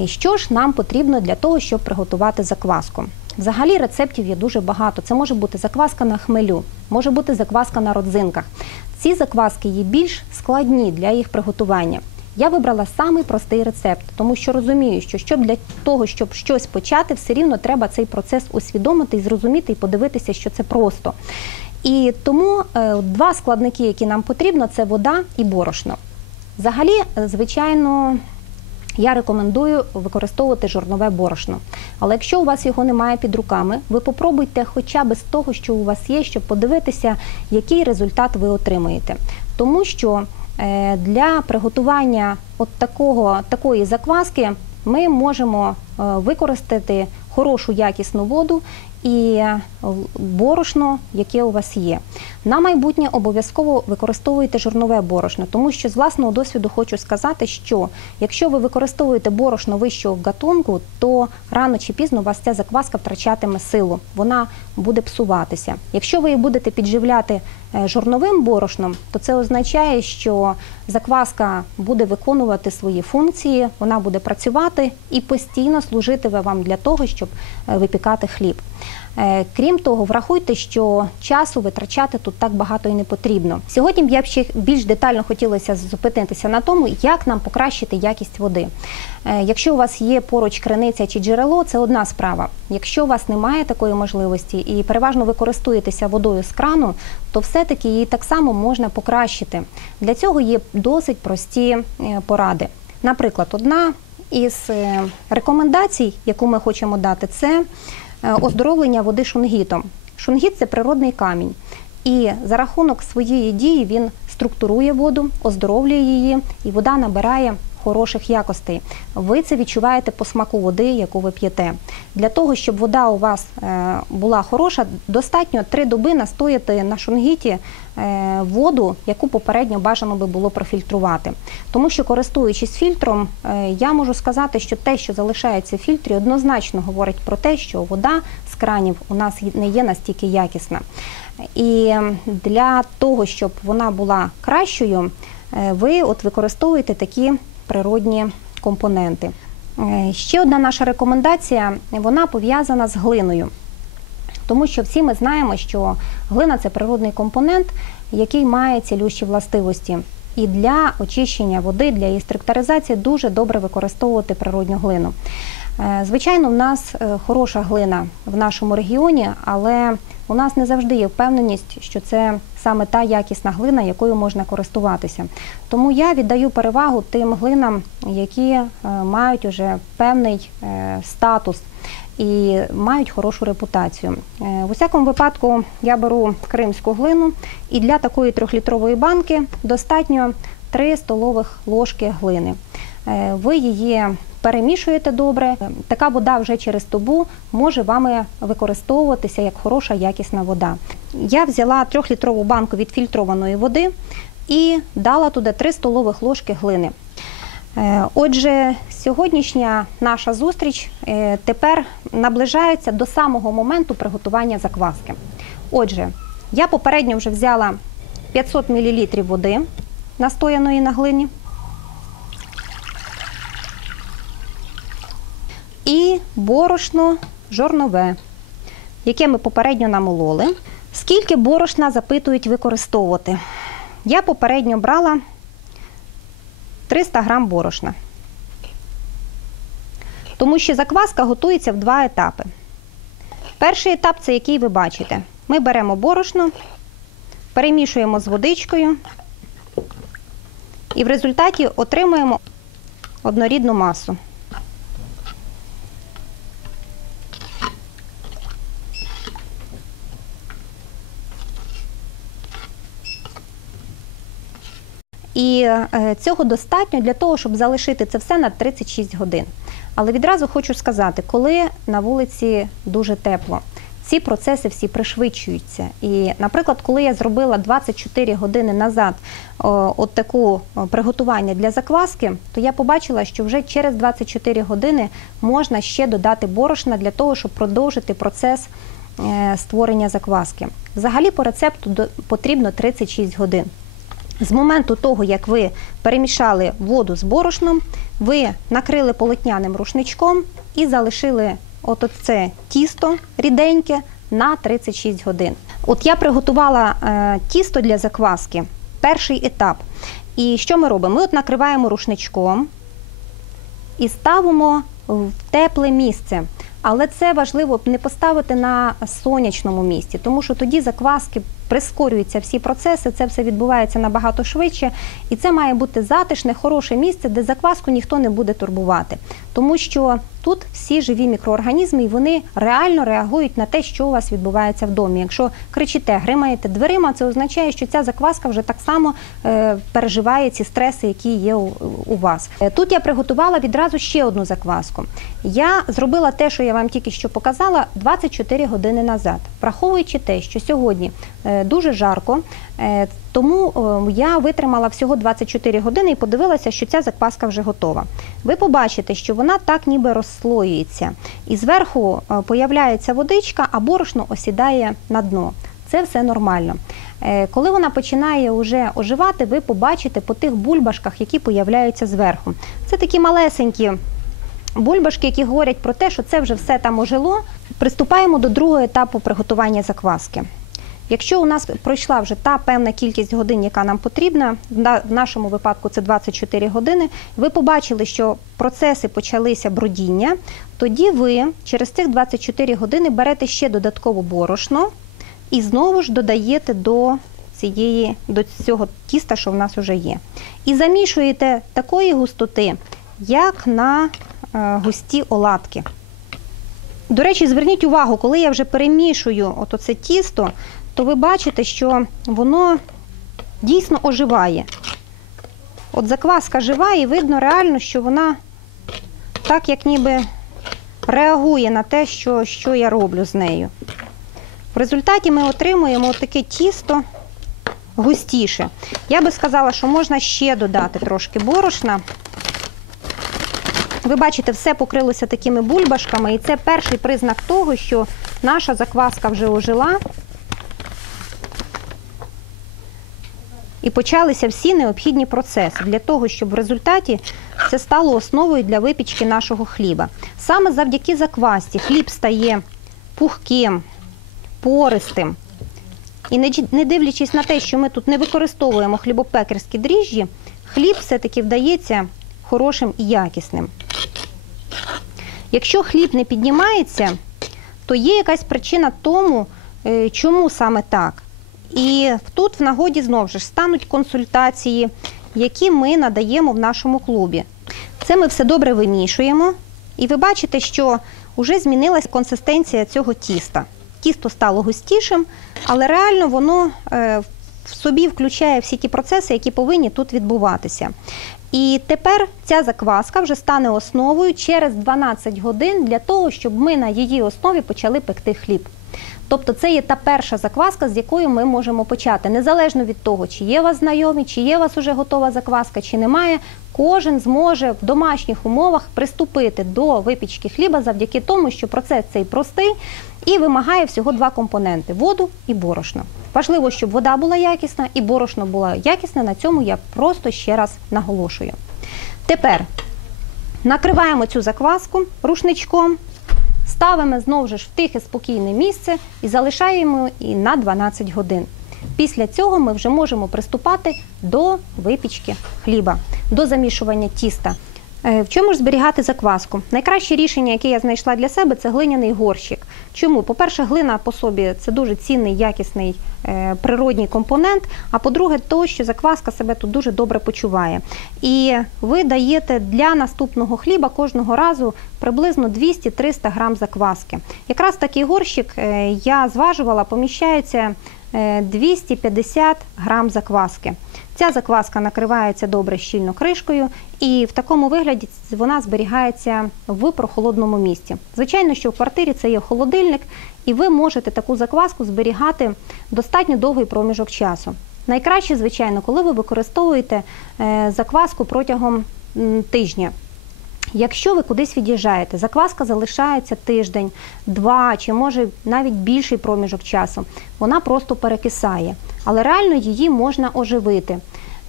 І Що ж нам потрібно для того, щоб приготувати закваску? Взагалі рецептів є дуже багато. Це може бути закваска на хмелю, може бути закваска на родзинках. Ці закваски є більш складні для їх приготування. Я вибрала самий простий рецепт, тому що розумію, що щоб для того, щоб щось почати, все рівно треба цей процес усвідомити і зрозуміти і подивитися, що це просто. І тому е, два складники, які нам потрібно, це вода і борошно. Взагалі, е, звичайно, я рекомендую використовувати жорнове борошно. Але якщо у вас його немає під руками, ви попробуйте хоча б з того, що у вас є, щоб подивитися, який результат ви отримаєте. Тому що е, для приготування от такого, такої закваски ми можемо е, використати хорошу якісну воду і борошно, яке у вас є. На майбутнє обов'язково використовуйте жирнове борошно, тому що з власного досвіду хочу сказати, що якщо ви використовуєте борошно вищого гатунку, то рано чи пізно у вас ця закваска втрачатиме силу, вона буде псуватися. Якщо ви її будете підживляти е, жорновим борошном, то це означає, що закваска буде виконувати свої функції, вона буде працювати і постійно служитиме вам для того, щоб е, випікати хліб. Е, Крім того, врахуйте, що часу витрачати тут так багато і не потрібно. Сьогодні б я б ще більш детально хотілося зупинитися на тому, як нам покращити якість води. Е, Якщо у вас є поруч криниця чи джерело, це одна справа. Якщо у вас немає такої можливості і переважно ви користуєтеся водою з крану, то все-таки її так само можна покращити. Для цього є досить прості е, поради. Наприклад, одна із рекомендацій, яку ми хочемо дати, це оздоровлення води шунгітом. Шунгіт це природний камінь. І за рахунок своєї дії він структурує воду, оздоровлює її, і вода набирає хороших якостей. Ви це відчуваєте по смаку води, яку ви п'єте. Для того, щоб вода у вас е, була хороша, достатньо три доби настояти на шунгіті е, воду, яку попередньо бажано би було профільтрувати. Тому що, користуючись фільтром, е, я можу сказати, що те, що залишається в фільтрі, однозначно говорить про те, що вода з кранів у нас не є настільки якісна. І для того, щоб вона була кращою, ви от використовуєте такі природні компоненти. Е, Ще одна наша рекомендація вона пов'язана з глиною. Тому що всі ми знаємо, що глина це природний компонент, який має цілющі властивості. І для очищення води, для її структуризації дуже добре використовувати природню глину. Е, Звичайно, в нас е, хороша глина в нашому регіоні, але у нас не завжди є впевненість, що це саме та якісна глина, якою можна користуватися. Тому я віддаю перевагу тим глинам, які е, мають уже певний е, статус і мають хорошу репутацію. Е, В усякому випадку я беру кримську глину, і для такої трьохлітрової банки достатньо 3 столових ложки глини. Е, Ви її перемішуєте добре. Така вода вже через добу може вами використовуватися як хороша якісна вода. Я взяла трьохлітрову банку відфільтрованої води і дала туди 3 столових ложки глини. Е, Отже, сьогоднішня наша зустріч е, тепер наближається до самого моменту приготування закваски. Отже, я попередньо вже взяла 500 мл води настояної на глині. І борошно жорнове, яке ми попередньо намололи. Скільки борошна запитують використовувати? Я попередньо брала 300 грам борошна. Тому що закваска готується в два етапи. Перший етап це який ви бачите. Ми беремо борошно, перемішуємо з водичкою і в результаті отримуємо однорідну масу. І е, цього достатньо для того, щоб залишити це все на 36 годин. Але відразу хочу сказати, коли на вулиці дуже тепло, ці процеси всі пришвидшуються. І, наприклад, коли я зробила 24 години назад от таку приготування для закваски, то я побачила, що вже через 24 години можна ще додати борошна для того, щоб продовжити процес е, створення закваски. Взагалі по рецепту потрібно 36 годин. З моменту того, як ви перемішали воду з борошном, ви накрили полотняним рушничком і залишили от це тісто ріденьке на 36 годин. От я приготувала е, тісто для закваски, перший етап. І що ми робимо? Ми от накриваємо рушничком і ставимо в тепле місце. Але це важливо не поставити на сонячному місці, тому що тоді закваски прискорюються всі процеси, це все відбувається набагато швидше, і це має бути затишне, хороше місце, де закваску ніхто не буде турбувати. Тому що тут всі живі мікроорганізми, і вони реально реагують на те, що у вас відбувається в домі. Якщо кричите, гримаєте дверима, це означає, що ця закваска вже так само е, переживає ці стреси, які є у, вас. Е, Тут я приготувала відразу ще одну закваску. Я зробила те, що я вам тільки що показала, 24 години назад, враховуючи те, що сьогодні е, дуже жарко. Тому я витримала всього 24 години і подивилася, що ця закваска вже готова. Ви побачите, що вона так ніби розслоюється, і зверху е, появляється водичка, а борошно осідає на дно. Це все нормально. Е, Коли вона починає вже оживати, ви побачите по тих бульбашках, які появляються зверху. Це такі малесенькі бульбашки, які говорять про те, що це вже все там ожило. Приступаємо до другого етапу приготування закваски. Якщо у нас пройшла вже та певна кількість годин, яка нам потрібна, в нашому випадку це 24 години, ви побачили, що процеси почалися бродіння, тоді ви через цих 24 години берете ще додатково борошно і знову ж додаєте до цієї до цього тіста, що в нас вже є. І замішуєте такої густоти, як на е, густі оладки. До речі, зверніть увагу, коли я вже перемішую от оце тісто, то ви бачите, що воно дійсно оживає. От закваска жива, і видно реально, що вона так, як ніби реагує на те, що, що я роблю з нею. В результаті ми отримуємо таке тісто густіше. Я би сказала, що можна ще додати трошки борошна. Ви бачите, все покрилося такими бульбашками, і це перший признак того, що наша закваска вже ожила. І почалися всі необхідні процеси для того, щоб в результаті це стало основою для випічки нашого хліба. Саме завдяки заквасці хліб стає пухким, пористим. І не дивлячись на те, що ми тут не використовуємо хлібопекарські дріжджі, хліб все-таки вдається хорошим і якісним. Якщо хліб не піднімається, то є якась причина тому, е, чому саме так. І тут в нагоді знову ж стануть консультації, які ми надаємо в нашому клубі. Це ми все добре вимішуємо, і ви бачите, що вже змінилася консистенція цього тіста. Тісто стало густішим, але реально воно е, в собі включає всі ті процеси, які повинні тут відбуватися. І тепер ця закваска вже стане основою через 12 годин для того, щоб ми на її основі почали пекти хліб. Тобто це є та перша закваска, з якою ми можемо почати. Незалежно від того, чи є у вас знайомі, чи є у вас уже готова закваска, чи немає, кожен зможе в домашніх умовах приступити до випічки хліба завдяки тому, що процес цей простий і вимагає всього два компоненти воду і борошно. Важливо, щоб вода була якісна і борошно було якісне. На цьому я просто ще раз наголошую. Тепер накриваємо цю закваску рушничком, ставимо знову ж в тихе спокійне місце і залишаємо її на 12 годин. Після цього ми вже можемо приступати до випічки хліба, до замішування тіста. Е, В чому ж зберігати закваску? Найкраще рішення, яке я знайшла для себе, це глиняний горщик. Чому? По-перше, глина по собі це дуже цінний, якісний е, природній компонент. А по-друге, то, що закваска себе тут дуже добре почуває. І ви даєте для наступного хліба кожного разу приблизно 200-300 грам закваски. Якраз такий горщик е, я зважувала, поміщається е, 250 грам закваски. Ця закваска накривається добре щільно кришкою, і в такому вигляді вона зберігається в прохолодному місці. Звичайно, що в квартирі це є холодильник, і ви можете таку закваску зберігати достатньо довгий проміжок часу. Найкраще, звичайно, коли ви використовуєте е, закваску протягом тижня. Якщо ви кудись від'їжджаєте, закваска залишається тиждень, два чи може навіть більший проміжок часу, вона просто перекисає. Але реально її можна оживити.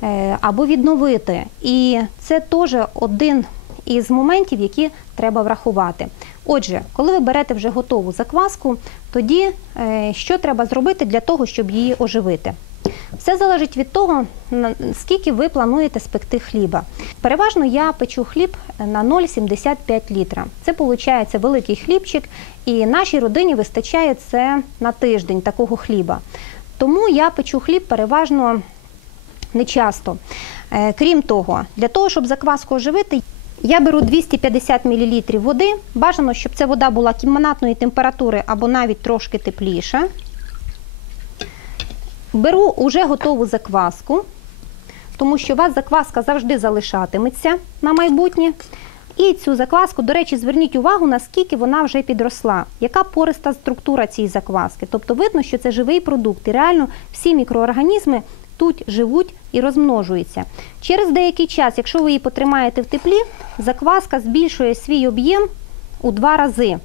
е, або відновити. І це теж один із моментів, які треба врахувати. Отже, коли ви берете вже готову закваску, тоді е, що треба зробити для того, щоб її оживити? Все залежить від того, скільки ви плануєте спекти хліба. Переважно я печу хліб на 0,75 літра. Це виходить великий хлібчик, і нашій родині вистачає це на тиждень такого хліба. Тому я печу хліб переважно не часто. Е, Крім того, для того, щоб закваску оживити, я беру 250 мл води. Бажано, щоб ця вода була кімнатної температури або навіть трошки тепліша. Беру уже готову закваску, тому що у вас закваска завжди залишатиметься на майбутнє. І цю закваску, до речі, зверніть увагу, наскільки вона вже підросла, яка пориста структура цієї закваски. Тобто видно, що це живий продукт, і реально всі мікроорганізми тут живуть і розмножуються. Через деякий час, якщо ви її потримаєте в теплі, закваска збільшує свій об'єм у два рази.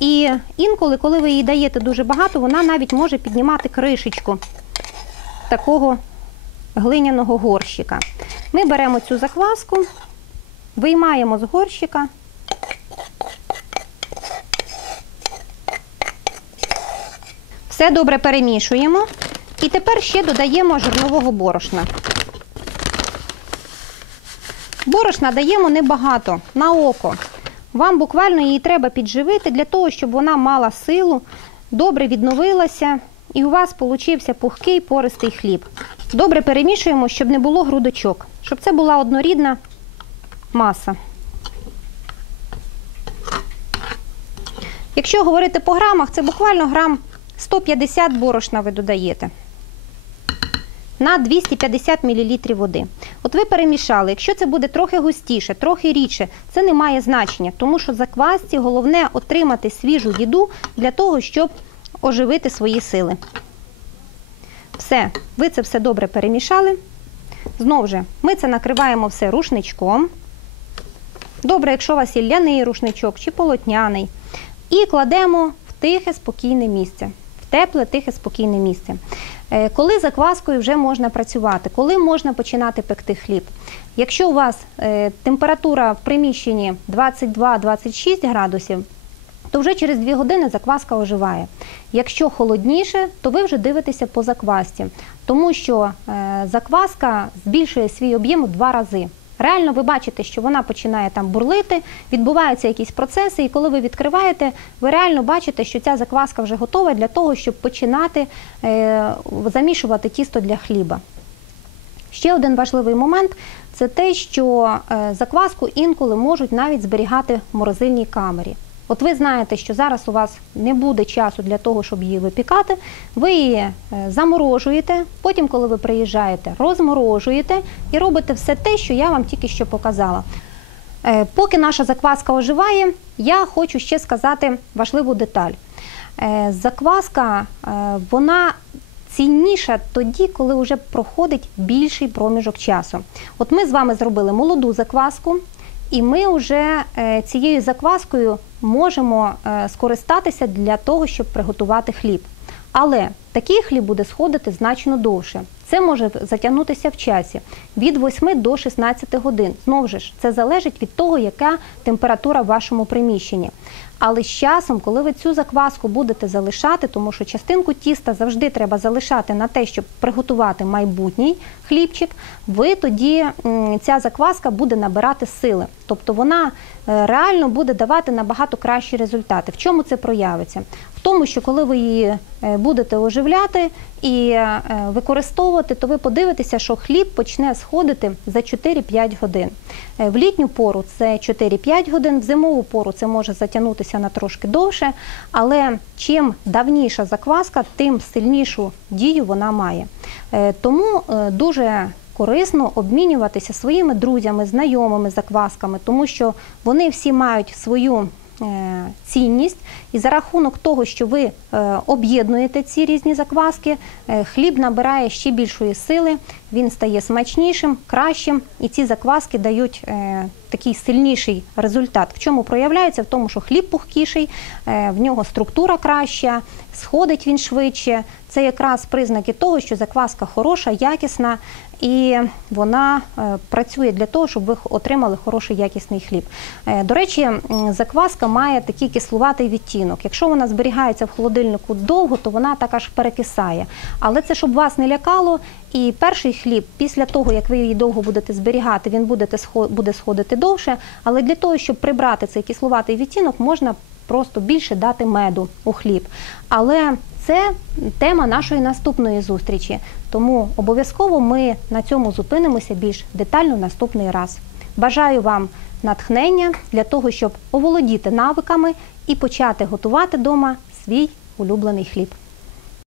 І інколи, коли ви їй даєте дуже багато, вона навіть може піднімати кришечку такого глиняного горщика. Ми беремо цю закваску, виймаємо з горщика. Все добре перемішуємо. І тепер ще додаємо жирнового борошна. Борошна даємо небагато, на око. Вам буквально її треба підживити для того, щоб вона мала силу, добре відновилася і у вас получився пухкий пористий хліб. Добре перемішуємо, щоб не було грудочок, щоб це була однорідна маса. Якщо говорити по грамах, це буквально грам 150 борошна ви додаєте на 250 мл води. От ви перемішали. Якщо це буде трохи густіше, трохи рідше, це не має значення, тому що заквасці головне отримати свіжу їду для того, щоб оживити свої сили. Все, ви це все добре перемішали. Знову ж, ми це накриваємо все рушничком. Добре, якщо у вас є ляний рушничок чи полотняний. І кладемо в тихе, спокійне місце, в тепле, тихе, спокійне місце. Е, Коли закваскою вже можна працювати, коли можна починати пекти хліб? Якщо у вас е, температура в приміщенні 22-26 градусів, то вже через 2 години закваска оживає. Якщо холодніше, то ви вже дивитеся по заквасці, тому що е, закваска збільшує свій об'єм у два рази. Реально ви бачите, що вона починає там бурлити, відбуваються якісь процеси, і коли ви відкриваєте, ви реально бачите, що ця закваска вже готова для того, щоб починати е, замішувати тісто для хліба. Ще один важливий момент це те, що е, закваску інколи можуть навіть зберігати в морозильній камері. От ви знаєте, що зараз у вас не буде часу для того, щоб її випікати. Ви її е, заморожуєте, потім, коли ви приїжджаєте, розморожуєте і робите все те, що я вам тільки що показала. Е, Поки наша закваска оживає, я хочу ще сказати важливу деталь. Е, Закваска вона цінніша тоді, коли вже проходить більший проміжок часу. От ми з вами зробили молоду закваску, і ми вже цією закваскою можемо е, скористатися для того, щоб приготувати хліб. Але такий хліб буде сходити значно довше. Це може затягнутися в часі від 8 до 16 годин. Знову ж це залежить від того, яка температура в вашому приміщенні. Але з часом, коли ви цю закваску будете залишати, тому що частинку тіста завжди треба залишати на те, щоб приготувати майбутній хлібчик, ви тоді ця закваска буде набирати сили. Тобто вона е, реально буде давати набагато кращі результати. В чому це проявиться? Тому, що коли ви її е, будете оживляти і е, використовувати, то ви подивитеся, що хліб почне сходити за 4-5 годин. Е, В літню пору це 4-5 годин, в зимову пору це може затягнутися на трошки довше, але чим давніша закваска, тим сильнішу дію вона має. Е, Тому е, дуже корисно обмінюватися своїми друзями, знайомими заквасками, тому що вони всі мають свою е, цінність, і за рахунок того, що ви е, об'єднуєте ці різні закваски, е, хліб набирає ще більшої сили, він стає смачнішим, кращим, і ці закваски дають е, такий сильніший результат. В чому проявляється? В тому, що хліб пухкіший, в нього структура краща, сходить він швидше. Це якраз признаки того, що закваска хороша, якісна і вона працює для того, щоб ви отримали хороший якісний хліб. До речі, закваска має такий кислуватий відтінок. Якщо вона зберігається в холодильнику довго, то вона так аж перекисає. Але це щоб вас не лякало. І перший хліб, після того як ви її довго будете зберігати, він буде сходити довше. Але для того, щоб прибрати цей кислуватий відтінок, можна просто більше дати меду у хліб. Але це тема нашої наступної зустрічі. Тому обов'язково ми на цьому зупинимося більш детально наступний раз. Бажаю вам натхнення для того, щоб оволодіти навиками і почати готувати вдома свій улюблений хліб.